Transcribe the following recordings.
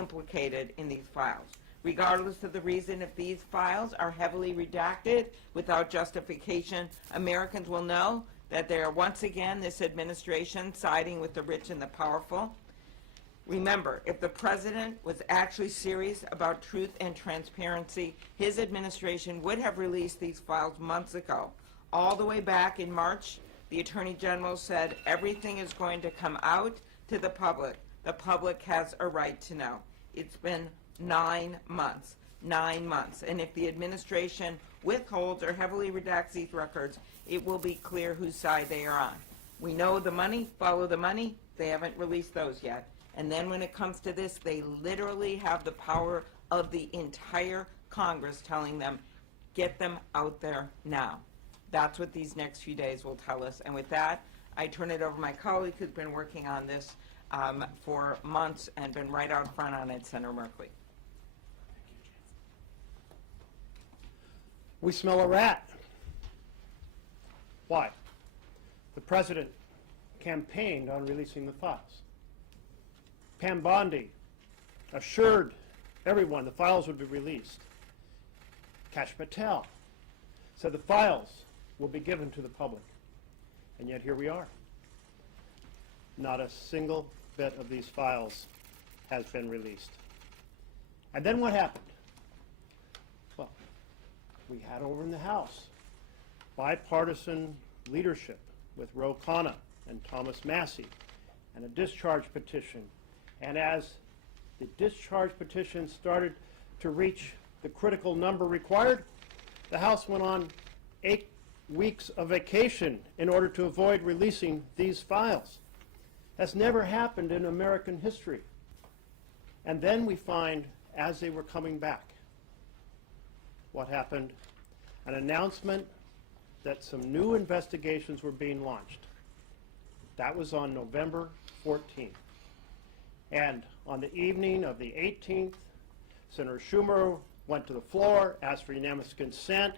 implicated in these files. Regardless of the reason, if these files are heavily redacted without justification, Americans will know that they are once again, this administration, siding with the rich and the powerful. Remember, if the president was actually serious about truth and transparency, his administration would have released these files months ago. All the way back in March, the Attorney General said everything is going to come out to the public. The public has a right to know. It's been 9 months. 9 months. And if the administration withholds or heavily redacts these records, it will be clear whose side they are on. We know the money, follow the money. They haven't released those yet. And then when it comes to this, they literally have the power of the entire Congress telling them, get them out there now. That's what these next few days will tell us. And with that, I turn it over to my colleague who's been working on this for months and been right out front on it, Senator Merkley. We smell a rat. Why? The president campaigned on releasing the files. Pam Bondi assured everyone the files would be released. Kash Patel said the files will be given to the public. And yet here we are. Not a single bit of these files has been released. And then what happened? Well, we had over in the House bipartisan leadership with Ro Khanna and Thomas Massie and a discharge petition. And as the discharge petition started to reach the critical number required, the House went on 8 weeks of vacation in order to avoid releasing these files. That's never happened in American history. And then we find, as they were coming back, what happened? An announcement that some new investigations were being launched. That was on November 14th. And on the evening of the 18th, Senator Schumer went to the floor, asked for unanimous consent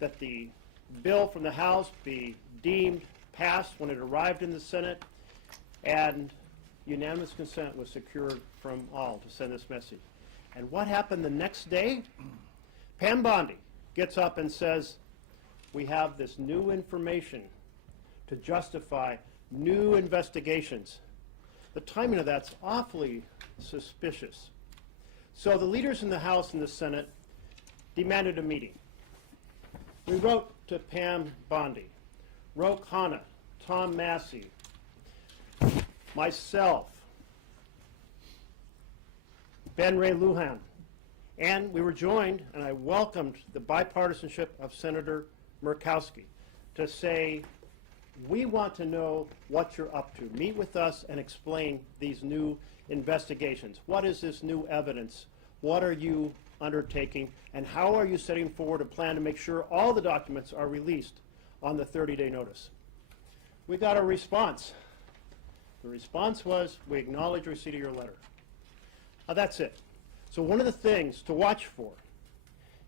that the bill from the House be deemed passed when it arrived in the Senate, and unanimous consent was secured from all to send this message. And what happened the next day? Pam Bondi gets up and says, we have this new information to justify new investigations. The timing of that's awfully suspicious. So the leaders in the House and the Senate demanded a meeting. We wrote to Pam Bondi, Ro Khanna, Tom Massie, myself, Ben Ray Lujan, and we were joined, and I welcomed the bipartisanship of Senator Murkowski to say, we want to know what you're up to. Meet with us and explain these new investigations. What is this new evidence? What are you undertaking? And how are you setting forward a plan to make sure all the documents are released on the 30-day notice? We got a response. The response was, we acknowledge receipt of your letter. Now that's it. So one of the things to watch for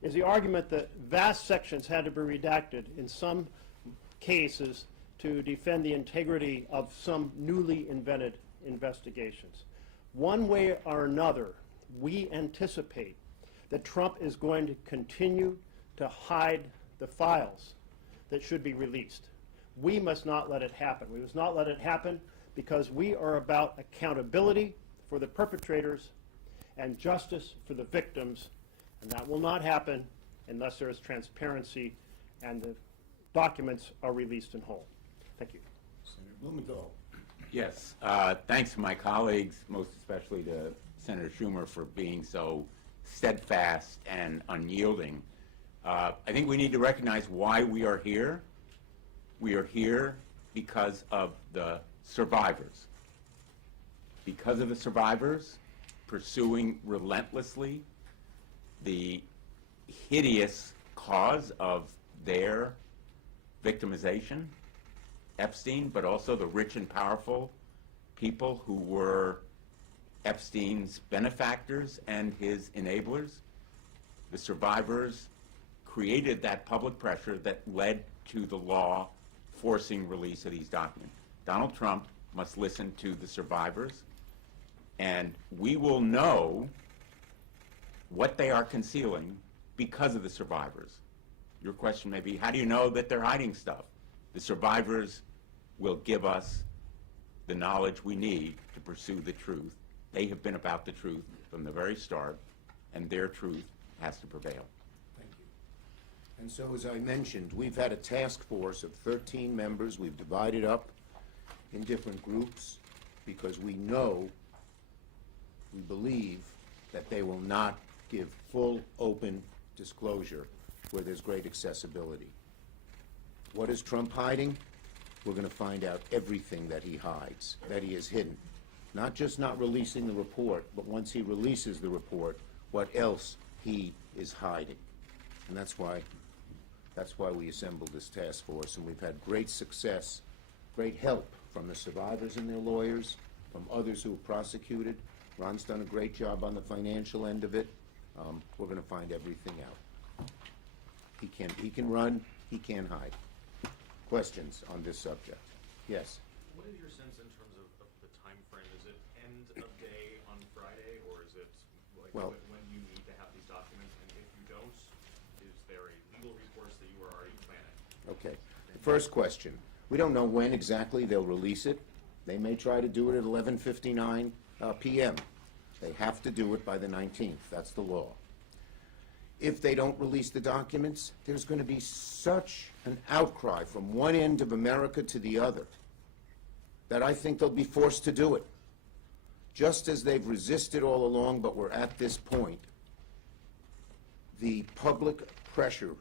is the argument that vast sections had to be redacted in some cases to defend the integrity of some newly invented investigations. One way or another, we anticipate that Trump is going to continue to hide the files that should be released. We must not let it happen. We must not let it happen because we are about accountability for the perpetrators and justice for the victims, and that will not happen unless there is transparency and the documents are released in whole. Thank you. Senator Blumenthal. Yes, thanks to my colleagues, most especially to Senator Schumer for being so steadfast and unyielding. I think we need to recognize why we are here. We are here because of the survivors. Because of the survivors pursuing relentlessly the hideous cause of their victimization, Epstein, but also the rich and powerful people who were Epstein's benefactors and his enablers. The survivors created that public pressure that led to the law forcing release of these documents. Donald Trump must listen to the survivors And we will know what they are concealing because of the survivors. Your question may be, how do you know that they're hiding stuff? The survivors will give us the knowledge we need to pursue the truth. They have been about the truth from the very start, and their truth has to prevail. Thank you. And so, as I mentioned, we've had a task force of 13 members. We've divided up in different groups because we know, we believe that they will not give full, open disclosure where there's great accessibility. What is Trump hiding? We're going to find out everything that he hides, that he has hidden. Not just not releasing the report, but once he releases the report, what else he is hiding. And that's why we assembled this task force, and we've had great success, great help from the survivors and their lawyers, from others who have prosecuted. Ron's done a great job on the financial end of it. We're going to find everything out. He can run, he can't hide. Questions on this subject? Yes. What is your sense in terms of the time frame? Is it end of day on Friday, or is it like Well- when you need to have these documents? And if you don't, is there a legal recourse that you are already planning? Okay. The first question. We don't know when exactly they'll release it. They may try to do it at 11:59 p.m. They have to do it by the 19th. That's the law. If they don't release the documents, there's going to be such an outcry from one end of America to the other that I think they'll be forced to do it. Just as they've resisted all along, but we're at this point. The public pressure,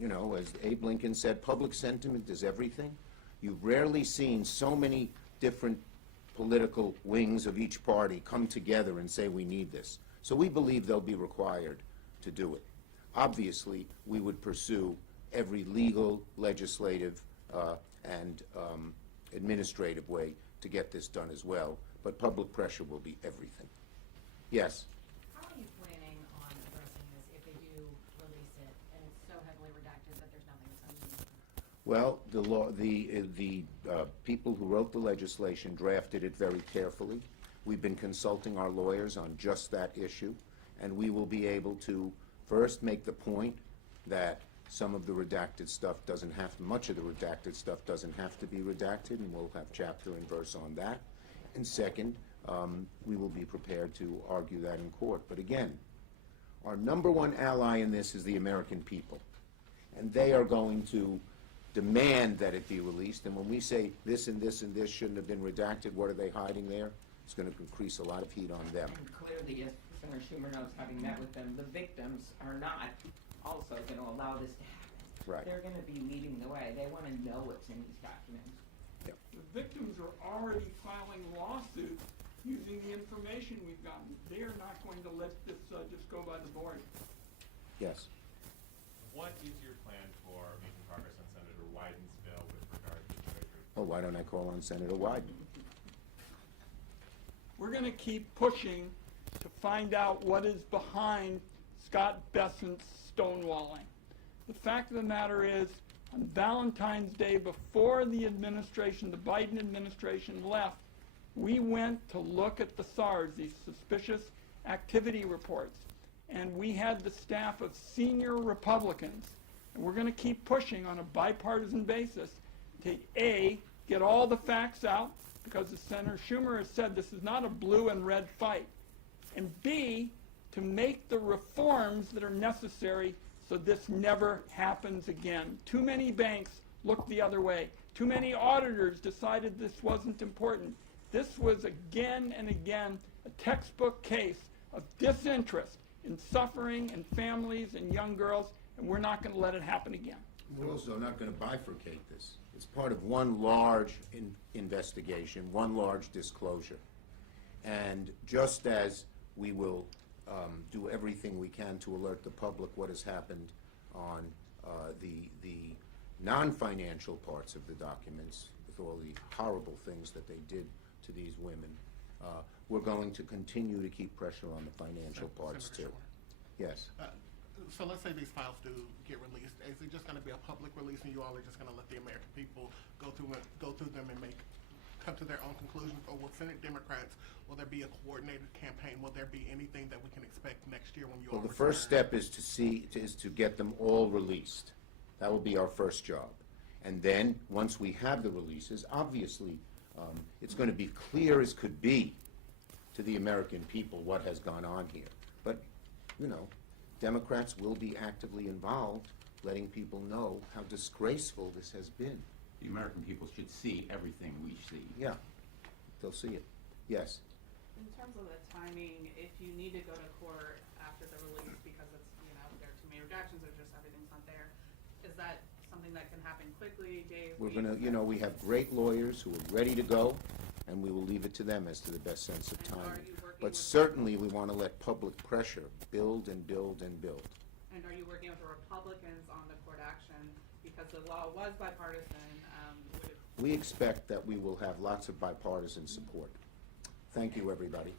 you know, as Abe Lincoln said, public sentiment is everything. You've rarely seen so many different political wings of each party come together and say we need this. So we believe they'll be required to do it. Obviously, we would pursue every legal, legislative, and administrative way to get this done as well, but public pressure will be everything. Yes? How are you planning on addressing this if they do release it and it's so heavily redacted that there's nothing that's unusable? Well, the people who wrote the legislation drafted it very carefully. We've been consulting our lawyers on just that issue, and we will be able to first make the point that some of the redacted stuff doesn't have, much of the redacted stuff doesn't have to be redacted, and we'll have chapter and verse on that. And second, we will be prepared to argue that in court. But again, our number one ally in this is the American people, and they are going to demand that it be released. And when we say this and this and this shouldn't have been redacted, what are they hiding there? It's going to increase a lot of heat on them. And clearly, as Senator Schumer knows, having met with them, the victims are not also going to allow this to happen. Right. They're going to be leading the way. They want to know what's in these documents. The victims are already filing lawsuits using the information we've gotten. They are not going to let this just go by the board. Yes. What is your plan for making progress on Senator Wyden's bill with regard to Treasury? Oh, why don't I call on Senator Wyden? We're going to keep pushing to find out what is behind Scott Bessent's stonewalling. The fact of the matter is, on Valentine's Day, before the administration, the Biden administration left, we went to look at the SARS, these suspicious activity reports, and we had the staff of senior Republicans, and we're going to keep pushing on a bipartisan basis to A, get all the facts out, because as Senator Schumer has said, this is not a blue and red fight, and B, to make the reforms that are necessary so this never happens again. Too many banks looked the other way. Too many auditors decided this wasn't important. This was again and again a textbook case of disinterest in suffering and families and young girls, and we're not going to let it happen again. We're also not going to bifurcate this. It's part of one large investigation, one large disclosure. And just as we will do everything we can to alert the public what has happened on the non-financial parts of the documents, with all the horrible things that they did to these women, we're going to continue to keep pressure on the financial parts too. Yes. So let's say these files do get released. Is it just going to be a public release, and you all are just going to let the American people go through them and make come to their own conclusions, or will Senate Democrats, will there be a coordinated campaign? Will there be anything that we can expect next year when you all Well, the return? first step is to get them all released. That will be our first job. And then, once we have the releases, obviously, it's going to be clear as could be to the American people what has gone on here. But, you know, Democrats will be actively involved, letting people know how disgraceful this has been. The American people should see everything we see. Yeah, they'll see it. Yes. In terms of the timing, if you need to go to court after the release because it's, there are too many redactions or just everything's not there, is that something that can happen quickly, days, We're weeks? gonna, we have great lawyers who are ready to go, and we will leave it to them as to the best sense of And are timing. you working But with- certainly, we want to let public pressure build and build and build. And are you working with the Republicans on the court action? Because the law was bipartisan, would it We expect that we will have lots of bipartisan support. Thank you, everybody.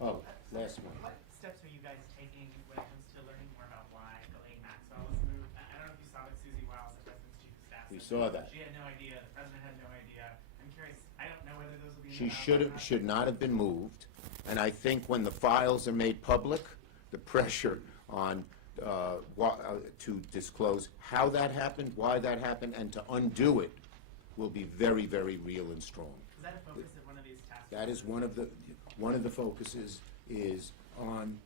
Oh, last one. What steps are you guys taking when it comes to learning more about why Elaine Maxwell was moved? I don't know if you saw that Susie Wiles, the president's chief of staff. We said saw that. She had no idea, the president had no idea. I'm curious, I don't know whether those will be. She in the should not have been moved, and I think when the files are made public, the pressure on, to disclose how that happened, why that happened, and to undo it will be very, very real and strong. Is that a focus of one of these task That is one of the focuses is on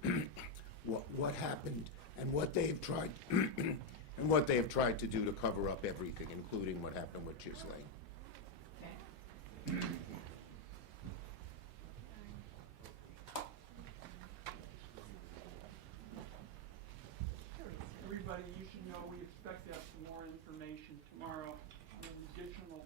what happened and what they've tried, and what they have tried to do to cover up everything, including what happened with Ghislaine. Everybody, you should know we expect to have some more information tomorrow on an additional